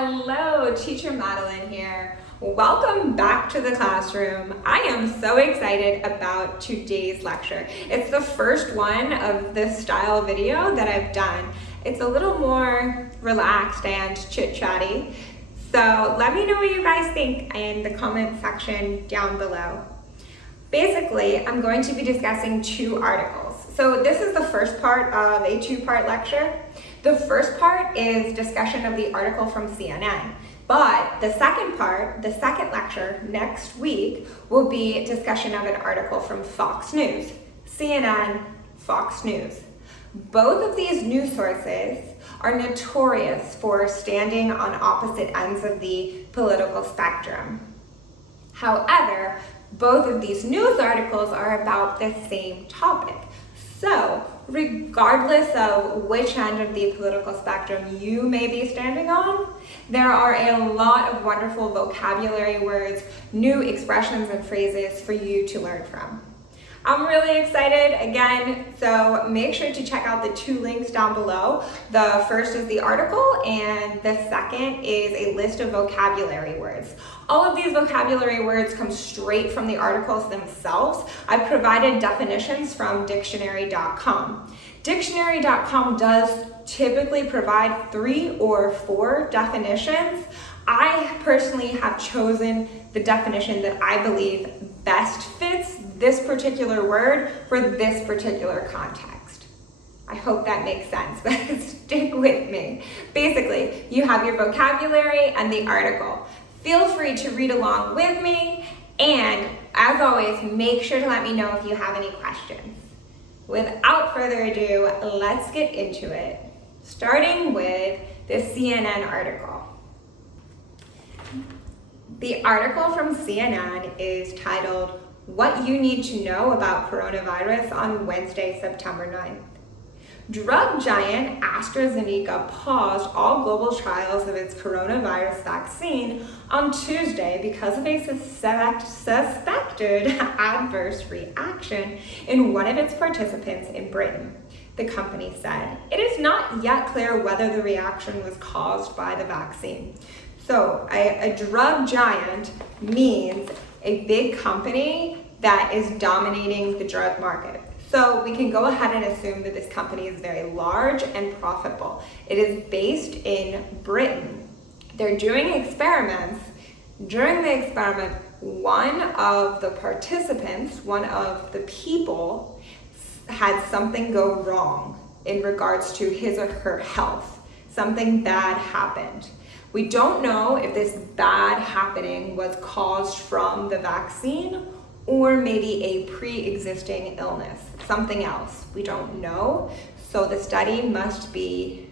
Hello, Teacher Madeline here. Welcome back to the classroom. I am so excited about today's lecture. It's the first one of this style video that I've done. It's a little more relaxed and chit-chatty. So let me know what you guys think in the comment section down below. Basically, I'm going to be discussing two articles. So this is the first part of a two-part lecture. The first part is discussion of the article from CNN, but the second part, the second lecture next week, will be discussion of an article from Fox News. CNN, Fox News. Both of these news sources are notorious for standing on opposite ends of the political spectrum. However, both of these news articles are about the same topic. So, regardless of which end of the political spectrum you may be standing on, there are a lot of wonderful vocabulary words, new expressions and phrases for you to learn from. I'm really excited again, so make sure to check out the two links down below. The first is the article and the second is a list of vocabulary words. All of these vocabulary words come straight from the articles themselves. I provided definitions from dictionary.com. Dictionary.com does typically provide 3 or 4 definitions. I personally have chosen the definition that I believe best fits this particular word for this particular context. I hope that makes sense, but stick with me. Basically, you have your vocabulary and the article. Feel free to read along with me, and as always, make sure to let me know if you have any questions. Without further ado, let's get into it, starting with the CNN article. The article from CNN is titled, "What You Need to Know About Coronavirus on Wednesday, September 9th. Drug giant AstraZeneca paused all global trials of its coronavirus vaccine on Tuesday because of a suspected adverse reaction in one of its participants in Britain, the company said. It is not yet clear whether the reaction was caused by the vaccine." So a drug giant means a big company that is dominating the drug market. So we can go ahead and assume that this company is very large and profitable. It is based in Britain. They're doing experiments. During the experiment, one of the participants, one of the people, had something go wrong in regards to his or her health. Something bad happened. We don't know if this bad happening was caused from the vaccine or maybe a pre-existing illness, something else. We don't know, so the study must be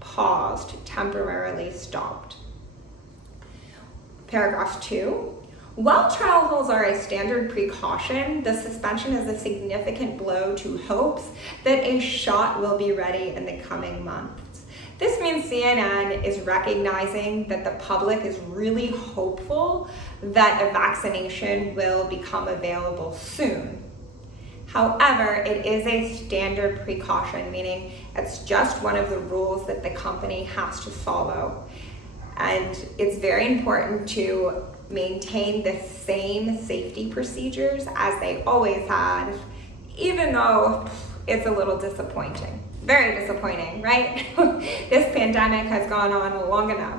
paused, temporarily stopped. Paragraph 2. While travels are a standard precaution, the suspension is a significant blow to hopes that a shot will be ready in the coming months. This means CNN is recognizing that the public is really hopeful that a vaccination will become available soon. However, it is a standard precaution, meaning it's just one of the rules that the company has to follow. And it's very important to maintain the same safety procedures as they always had, even though it's a little disappointing. Very disappointing, right? This pandemic has gone on long enough.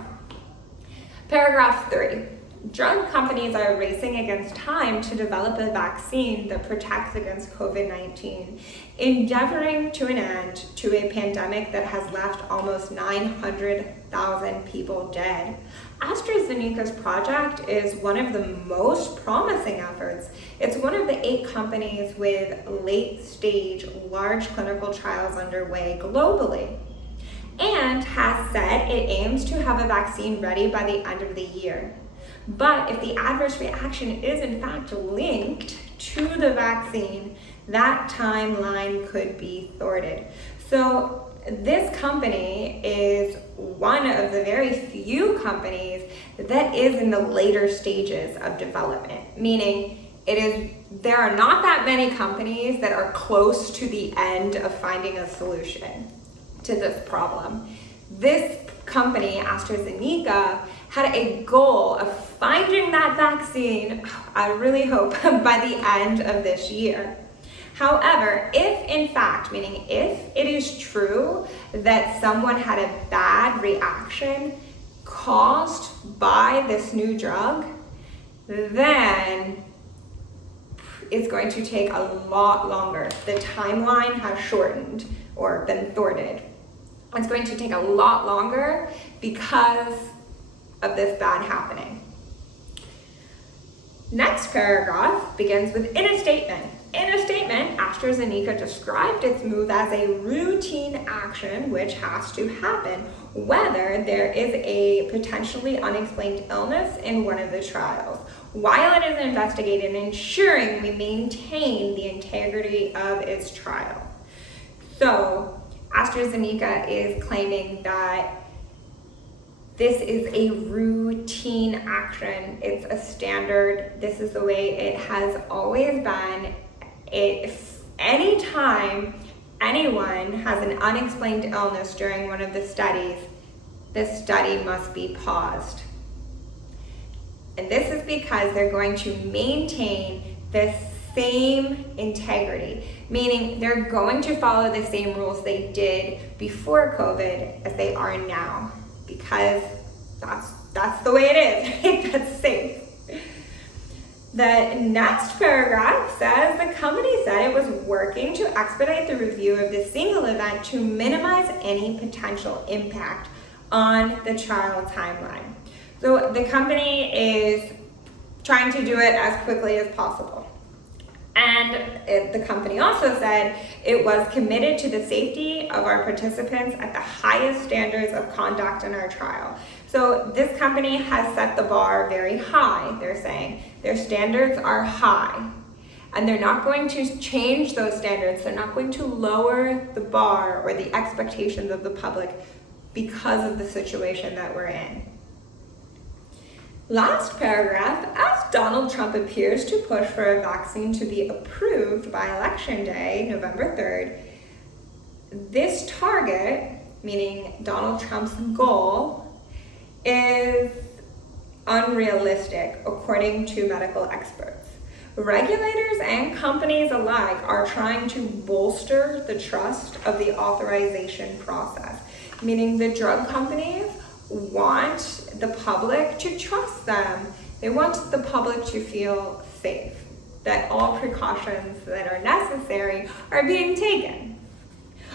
Paragraph 3. Drug companies are racing against time to develop a vaccine that protects against COVID-19, endeavoring to an end to a pandemic that has left almost 900,000 people dead. AstraZeneca's project is one of the most promising efforts. It's one of the 8 companies with late-stage, large clinical trials underway globally, and has said it aims to have a vaccine ready by the end of the year. But if the adverse reaction is in fact linked to the vaccine, that timeline could be thwarted. So this company is one of the very few companies that is in the later stages of development, meaning there are not that many companies that are close to the end of finding a solution to this problem. This company, AstraZeneca, had a goal of finding that vaccine, I really hope, by the end of this year. However, if in fact, meaning if it is true that someone had a bad reaction caused by this new drug, then it's going to take a lot longer. The timeline has shortened or been thwarted. It's going to take a lot longer because of this bad happening. Next paragraph begins with in a statement. In a statement, AstraZeneca described its move as a routine action which has to happen whether there is a potentially unexplained illness in one of the trials, while it is investigating and ensuring we maintain the integrity of its trial. So, AstraZeneca is claiming that this is a routine action. It's a standard. This is the way it has always been. If any time anyone has an unexplained illness during one of the studies, the study must be paused. And this is because they're going to maintain the same integrity, meaning they're going to follow the same rules they did before COVID as they are now, because that's the way it is, right? That's safe. The next paragraph says the company said it was working to expedite the review of the single event to minimize any potential impact on the trial timeline. So the company is trying to do it as quickly as possible. And the company also said it was committed to the safety of our participants at the highest standards of conduct in our trial. So this company has set the bar very high, they're saying. Their standards are high, and they're not going to change those standards. They're not going to lower the bar or the expectations of the public because of the situation that we're in. Last paragraph, as Donald Trump appears to push for a vaccine to be approved by Election Day, November 3rd, this target, meaning Donald Trump's goal, is unrealistic according to medical experts. Regulators and companies alike are trying to bolster the trust of the authorization process, meaning the drug companies want the public to trust them. They want the public to feel safe, that all precautions that are necessary are being taken.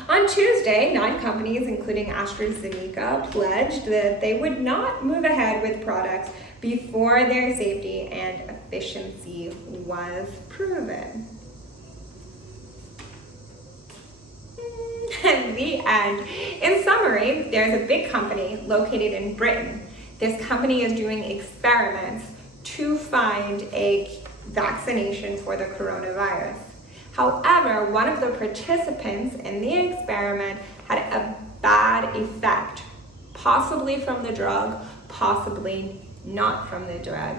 On Tuesday, 9 companies, including AstraZeneca, pledged that they would not move ahead with products before their safety and efficiency was proven. The end. In summary, there's a big company located in Britain. This company is doing experiments to find a vaccination for the coronavirus. However, one of the participants in the experiment had a bad effect, possibly from the drug, possibly not from the drug.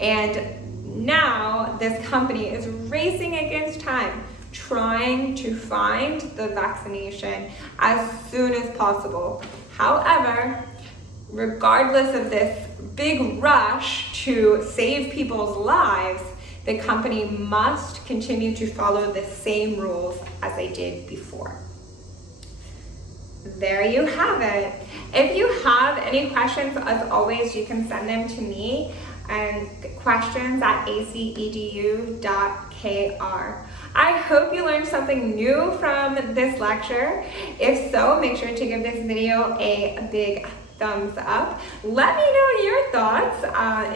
And now this company is racing against time, trying to find the vaccination as soon as possible. However, regardless of this big rush to save people's lives, the company must continue to follow the same rules as they did before. There you have it. If you have any questions, as always, you can send them to me and questions@acedu.kr. I hope you learned something new from this lecture. If so, make sure to give this video a big thumbs up. Let me know your thoughts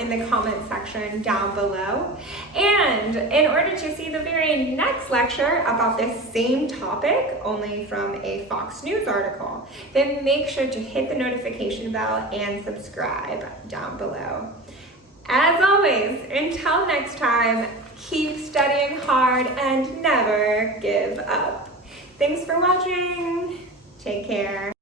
in the comment section down below. And in order to see the very next lecture about this same topic, only from a Fox News article, then make sure to hit the notification bell and subscribe down below. As always, until next time, keep studying hard and never give up. Thanks for watching. Take care.